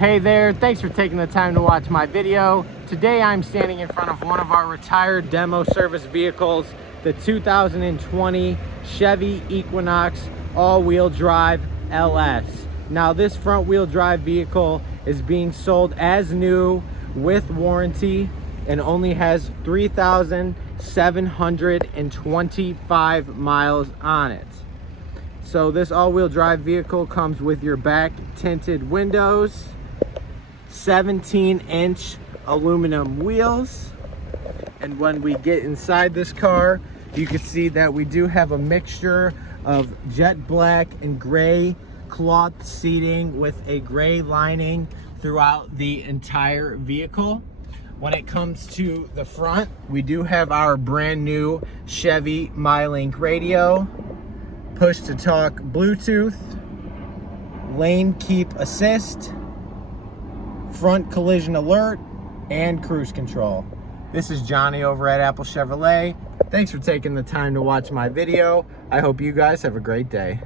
Hey there, thanks for taking the time to watch my video. Today I'm standing in front of one of our retired demo service vehicles, the 2020 Chevy Equinox all-wheel drive LS. Now this front wheel drive vehicle is being sold as new with warranty and only has 3,725 miles on it. So this all-wheel drive vehicle comes with your back tinted windows, 17-inch aluminum wheels, and when we get inside this car, you can see that we do have a mixture of jet black and gray cloth seating with a gray lining throughout the entire vehicle. When it comes to the front, we do have our brand new Chevy MyLink radio, push to talk Bluetooth, lane keep assist, front collision alert, and cruise control. This is Johnny over at Apple Chevrolet. Thanks for taking the time to watch my video. I hope you guys have a great day.